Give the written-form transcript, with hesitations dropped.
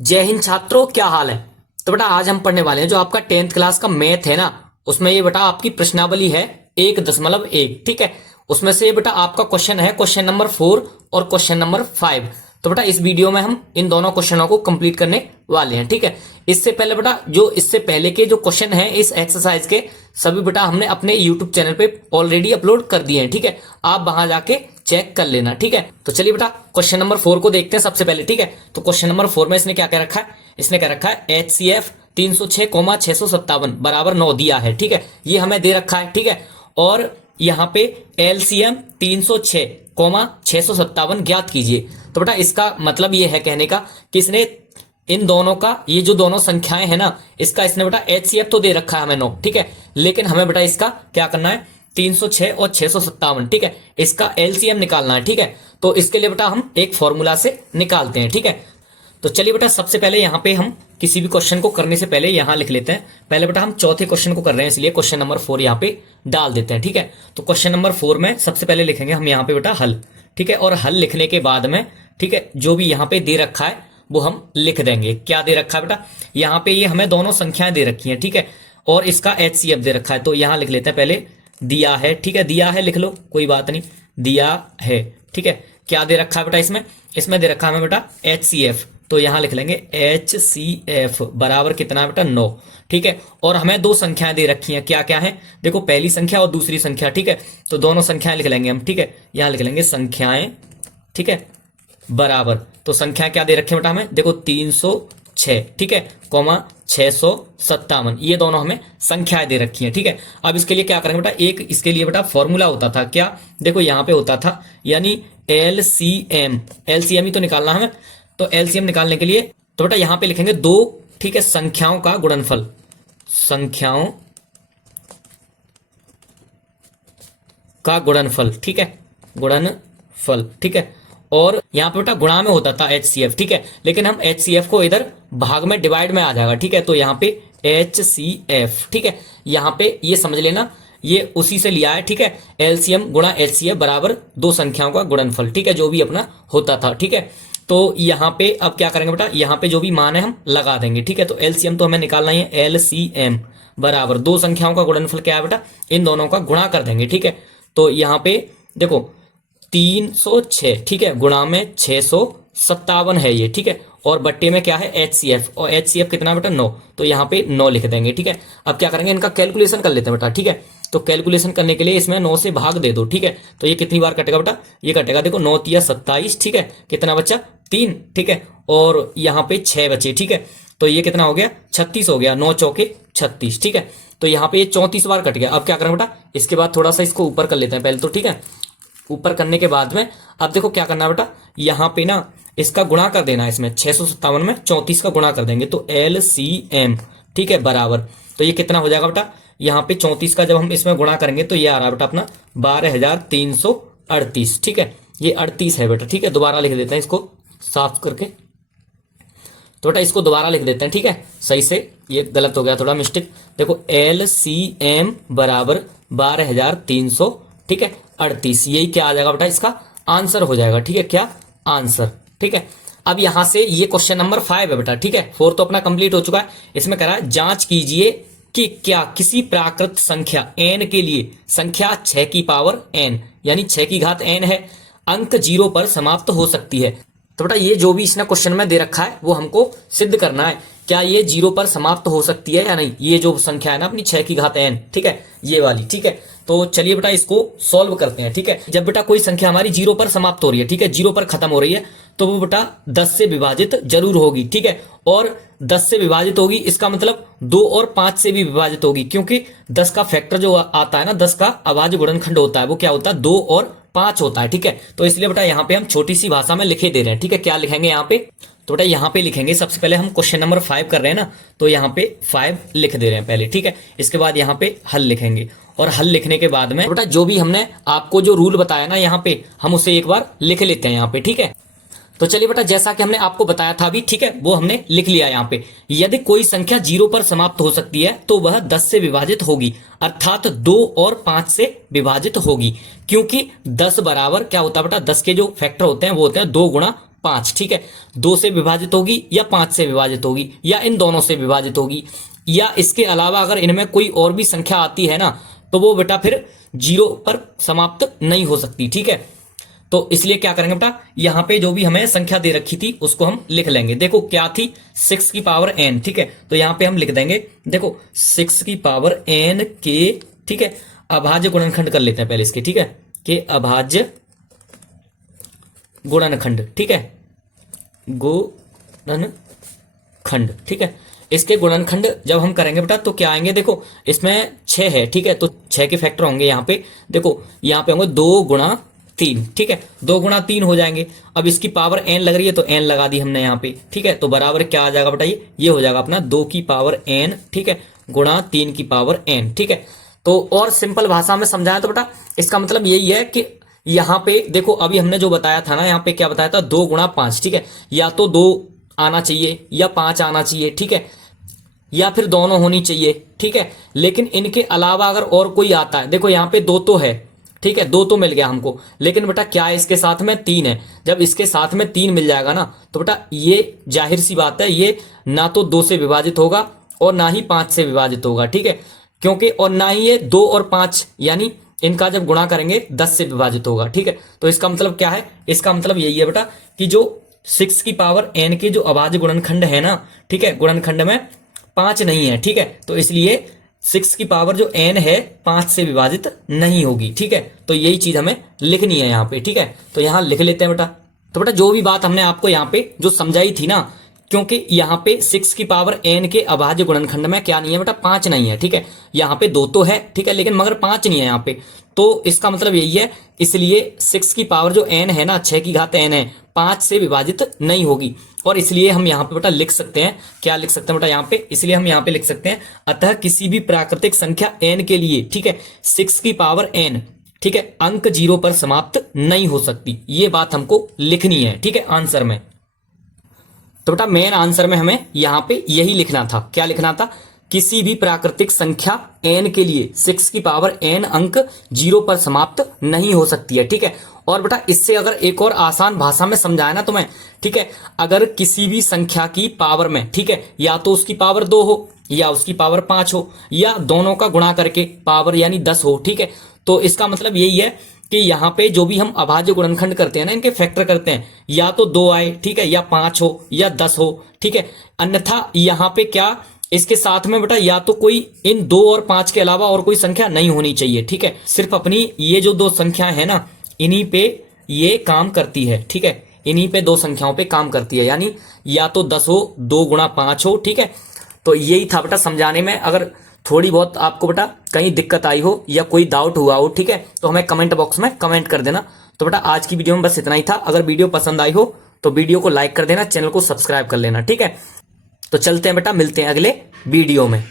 जय हिंद छात्रों, क्या हाल है। तो बेटा आज हम पढ़ने वाले हैं जो आपका 10th क्लास का मैथ है ना, उसमें ये बेटा आपकी प्रश्नावली है 1.1। ठीक है, उसमें से ये बेटा आपका क्वेश्चन है क्वेश्चन नंबर 4 और क्वेश्चन नंबर 5। तो बेटा इस वीडियो में हम इन दोनों क्वेश्चनों को कंप्लीट करने वाले हैं। ठीक है, इससे पहले बेटा जो इससे पहले के जो क्वेश्चन हैं इस एक्सरसाइज के सभी बेटा हमने अपने यूट्यूब चैनल पे ऑलरेडी अपलोड कर दिए हैं। ठीक है, आप वहां जाके चेक कर लेना। ठीक है, तो चलिए बेटा क्वेश्चन नंबर 4 को देखते हैं सबसे पहले। ठीक है, तो क्वेश्चन नंबर 4 में इसने क्या कह रखा है, इसने कह रखा है HCF 306,657 बराबर 9 दिया है। ठीक है, ये हमें दे रखा है। ठीक है, और यहाँ पे LCM 306,657 ज्ञात कीजिए। तो बेटा इसका मतलब ये है कहने का कि इसने इन दोनों का, ये जो दोनों संख्याएं हैं ना, इसका इसने बेटा HCF तो दे रखा है हमें 9। ठीक है, लेकिन हमें बेटा इसका क्या करना है, 306 और 657। ठीक है, इसका LCM निकालना है। ठीक है, तो इसके लिए बेटा हम एक फॉर्मूला से निकालते हैं। ठीक है, तो चलिए बेटा सबसे पहले यहाँ पे हम किसी भी क्वेश्चन को करने से पहले यहाँ लिख लेते हैं। पहले बेटा हम चौथे क्वेश्चन को कर रहे हैं, इसलिए क्वेश्चन नंबर 4 यहाँ पे डाल देते हैं। ठीक है, तो क्वेश्चन नंबर 4 में सबसे पहले लिखेंगे हम यहाँ पे बेटा हल। ठीक है, और हल लिखने के बाद में ठीक है जो भी यहाँ पे दे रखा है वो हम लिख देंगे। क्या दे रखा है बेटा, यहाँ पे ये हमें दोनों संख्याएं दे रखी हैं। ठीक है, और इसका HCF दे रखा है, तो यहाँ लिख लेते हैं पहले दिया है। ठीक है, दिया है लिख लो, कोई बात नहीं, दिया है। ठीक है, क्या दे रखा है बेटा, इसमें दे रखा है हमें बेटा HCF, तो यहां लिख लेंगे HCF बराबर कितना है बेटा 9। ठीक है, और हमें दो संख्याएं दे रखी हैं, क्या क्या है देखो, पहली संख्या और दूसरी संख्या। ठीक है, तो दोनों संख्याएं लिख लेंगे हम। ठीक है, यहां लिख लेंगे संख्याएं। ठीक है, बराबर, तो संख्या क्या दे रखी है बेटा हमें, देखो 306। ठीक है, कॉमा 657, ये दोनों हमें संख्याएं दे रखी हैं। ठीक है, अब इसके लिए क्या करेंगे बेटा, एक इसके लिए बेटा फॉर्मूला होता था, क्या देखो यहाँ पे होता था, यानी LCM ही तो निकालना हमें। तो LCM निकालने के लिए तो बेटा यहां पे लिखेंगे दो, ठीक है, संख्याओं का गुणनफल, संख्याओं का गुणनफल। ठीक है, गुणनफल। ठीक है, और यहां पे बेटा गुणा में होता था HCF। ठीक है, लेकिन हम HCF को इधर भाग में डिवाइड में आ जाएगा। ठीक है, तो यहां पे HCF। ठीक है, यहां पे ये समझ लेना, ये उसी से लिया है। ठीक है, LCM गुणा HCF बराबर दो संख्याओं का गुणनफल। ठीक है, जो भी अपना होता था। ठीक है, तो यहाँ पे अब क्या करेंगे बेटा, यहाँ पे जो भी मान है हम लगा देंगे। ठीक है, तो LCM तो हमें निकालना ही है, LCM बराबर दो संख्याओं का गुणनफल क्या है बेटा, इन दोनों का गुणा कर देंगे। ठीक है, तो यहाँ पे देखो 306, ठीक है, गुणा में 657 है ये। ठीक है, और बट्टे में क्या है HCF, और HCF कितना बेटा 9, तो यहाँ पे 9 लिख देंगे। ठीक है, अब क्या करेंगे, इनका कैलकुलेशन कर लेते हैं बेटा। ठीक है, तो कैलकुलेशन करने के लिए इसमें 9 से भाग दे दो। ठीक है, तो ये कितनी बार कटेगा बेटा, ये कटेगा देखो 9 तिया 27। ठीक है, कितना बच्चा 3। ठीक है, और यहाँ पे 6 बचे। ठीक है, तो ये कितना हो गया 36 हो गया, 9 चौके 36। ठीक है, तो यहाँ पे ये 34 बार कट गया। अब क्या करें बेटा, इसके बाद थोड़ा सा इसको ऊपर कर लेते हैं पहले तो। ठीक है, ऊपर करने के बाद में अब देखो क्या करना है बेटा, यहाँ पे ना इसका गुणा कर देना है, इसमें 657 में 34 का गुणा कर देंगे, तो LCM। ठीक है, बराबर, तो ये कितना हो जाएगा बेटा, यहाँ पे 34 का जब हम इसमें गुणा करेंगे तो ये आ रहा है बेटा अपना 12,338। ठीक है, ये 38 है बेटा। ठीक है, दोबारा लिख देते हैं इसको साफ करके, तो बेटा इसको दोबारा लिख देते हैं। ठीक है, सही से, ये गलत हो गया थोड़ा मिस्टेक। देखो LCM बराबर 12,300, ठीक है 38, यही क्या आ जाएगा बेटा, इसका आंसर हो जाएगा। ठीक है, क्या आंसर। ठीक है, अब यहां से ये क्वेश्चन नंबर 5 है बेटा। ठीक है, 4 तो अपना कंप्लीट हो चुका है। इसमें कह रहा है जांच कीजिए कि क्या किसी प्राकृत संख्या n के लिए संख्या 6 की पावर n यानी 6 की घात n है, अंक 0 पर समाप्त हो सकती है। तो बेटा ये जो भी इसने क्वेश्चन में दे रखा है वो हमको सिद्ध करना है, क्या ये 0 पर समाप्त हो सकती है या नहीं, ये जो संख्या है ना अपनी 6 की घात n। ठीक है, ये वाली। ठीक है, तो चलिए बेटा इसको सॉल्व करते हैं। ठीक है, जब बेटा कोई संख्या हमारी 0 पर समाप्त हो रही है, ठीक है, 0 पर खत्म हो रही है, तो वो बेटा 10 से विभाजित जरूर होगी। ठीक है, और 10 से विभाजित होगी, इसका मतलब 2 और 5 से भी विभाजित होगी, क्योंकि 10 का फैक्टर जो आता है ना, 10 का अभाज्य गुणनखंड होता है, वो क्या होता है 2 और 5 होता है। ठीक है, तो इसलिए बेटा यहाँ पे हम छोटी सी भाषा में लिखे दे रहे हैं। ठीक है, क्या लिखेंगे यहाँ पे, तो बेटा यहाँ पे लिखेंगे, सबसे पहले हम क्वेश्चन नंबर 5 कर रहे हैं ना, तो यहाँ पे 5 लिख दे रहे हैं पहले। ठीक है, इसके बाद यहाँ पे हल लिखेंगे, और हल लिखने के बाद में बेटा जो भी हमने आपको जो रूल बताया ना यहाँ पे, हम उसे एक बार लिख लेते हैं यहाँ पे। ठीक है, तो चलिए बेटा जैसा कि हमने आपको बताया था अभी, ठीक है, वो हमने लिख लिया यहाँ पे। यदि कोई संख्या 0 पर समाप्त हो सकती है तो वह 10 से विभाजित होगी, अर्थात 2 और 5 से विभाजित होगी, क्योंकि 10 बराबर क्या होता है बेटा, 10 के जो फैक्टर होते हैं वो होते हैं 2 गुणा 5, ठीक है। 2 से विभाजित होगी या 5 से विभाजित होगी या इन दोनों से विभाजित होगी, या इसके अलावा अगर इनमें कोई और भी संख्या आती है ना तो वो बेटा फिर 0 पर समाप्त नहीं हो सकती, ठीक है। तो इसलिए क्या करेंगे बेटा, यहां पे जो भी हमें संख्या दे रखी थी उसको हम लिख लेंगे। देखो क्या थी, 6 की पावर n, ठीक है। तो यहां पे हम लिख देंगे, देखो 6 की पावर n के, ठीक है, अभाज्य गुणनखंड कर लेते हैं पहले इसके, ठीक है, के अभाज्य गुणनखंड, ठीक है, गुणनखंड, ठीक है। इसके गुणनखंड जब हम करेंगे बेटा तो क्या आएंगे, देखो इसमें 6 है, ठीक है, तो 6 के फैक्टर होंगे यहाँ पे, देखो यहाँ पे होंगे 2 गुणा 3, ठीक है, 2 गुणा 3 हो जाएंगे। अब इसकी पावर n लग रही है तो n लगा दी हमने यहाँ पे, ठीक है। तो बराबर क्या आ जाएगा बेटा, ये हो जाएगा अपना 2 की पावर n, ठीक है, गुणा 3 की पावर n, ठीक है। तो और सिंपल भाषा में समझाया तो बेटा इसका मतलब यही है कि यहाँ पे देखो अभी हमने जो बताया था ना, यहाँ पे क्या बताया था, 2 गुणा 5, ठीक है, या तो 2 आना चाहिए या 5 आना चाहिए, ठीक है, या फिर दोनों होनी चाहिए, ठीक है। लेकिन इनके अलावा अगर और कोई आता है, देखो यहाँ पे 2 तो है, ठीक है, 2 तो मिल गया हमको, लेकिन बेटा क्या है, इसके साथ में 3 है। जब इसके साथ में 3 मिल जाएगा ना तो बेटा ये जाहिर सी बात है, ये ना तो 2 से विभाजित होगा और ना ही 5 से विभाजित होगा, ठीक है, क्योंकि और ना ही ये 2 और 5 यानी इनका जब गुणा करेंगे 10 से विभाजित होगा, ठीक है। तो इसका मतलब क्या है, इसका मतलब यही है बेटा कि जो 6 की पावर n के जो अभाज्य गुणनखंड है ना, ठीक है, गुणनखंड में 5 नहीं है, ठीक है, तो इसलिए 6 की पावर जो n है 5 से विभाजित नहीं होगी, ठीक है। तो यही चीज हमें लिखनी है यहाँ पे, ठीक है। तो यहाँ लिख लेते हैं बेटा। तो बेटा जो भी बात हमने आपको यहाँ पे जो समझाई थी ना, क्योंकि यहाँ पे 6 की पावर n के अभाज्य गुणनखंड में क्या नहीं है बेटा, 5 नहीं है, ठीक है। यहाँ पे 2 तो है, ठीक है, लेकिन मगर 5 नहीं है यहाँ पे। तो इसका मतलब यही है, इसलिए 6 की पावर जो n है ना, 6 की घात n है, 5 से विभाजित नहीं होगी। और इसलिए हम यहाँ पे बेटा लिख सकते हैं, क्या लिख सकते हैं बेटा यहाँ पे, इसलिए हम यहाँ पे लिख सकते हैं, अतः किसी भी प्राकृतिक संख्या n के लिए, ठीक है, 6 की पावर n, ठीक है, अंक 0 पर समाप्त नहीं हो सकती। ये बात हमको लिखनी है, ठीक है, आंसर में। तो बेटा मेन आंसर में हमें यहां पे यही लिखना था, क्या लिखना था, किसी भी प्राकृतिक संख्या n के लिए 6 की पावर n अंक 0 पर समाप्त नहीं हो सकती है, ठीक है। और बेटा इससे अगर एक और आसान भाषा में समझाया ना तुम्हें, ठीक है, अगर किसी भी संख्या की पावर में, ठीक है, या तो उसकी पावर 2 हो या उसकी पावर 5 हो या दोनों का गुणा करके पावर यानी 10 हो, ठीक है, तो इसका मतलब यही है कि यहाँ पे जो भी हम अभाज्य गुणनखंड करते हैं ना, इनके फैक्टर करते हैं, या तो 2 आए, ठीक है, या 5 हो या 10 हो, ठीक है। अन्यथा यहाँ पे क्या, इसके साथ में बेटा या तो कोई इन 2 और 5 के अलावा और कोई संख्या नहीं होनी चाहिए, ठीक है। सिर्फ अपनी ये जो 2 संख्या है ना, इन्हीं पे ये काम करती है, ठीक है, इन्हीं पे 2 संख्याओं पे काम करती है, यानी या तो 10 हो, 2 गुणा 5 हो, ठीक है। तो यही था बेटा समझाने में। अगर थोड़ी बहुत आपको बेटा कहीं दिक्कत आई हो या कोई डाउट हुआ हो, ठीक है, तो हमें कमेंट बॉक्स में कमेंट कर देना। तो बेटा आज की वीडियो में बस इतना ही था। अगर वीडियो पसंद आई हो तो वीडियो को लाइक कर देना, चैनल को सब्सक्राइब कर लेना, ठीक है। तो चलते हैं बेटा, मिलते हैं अगले वीडियो में।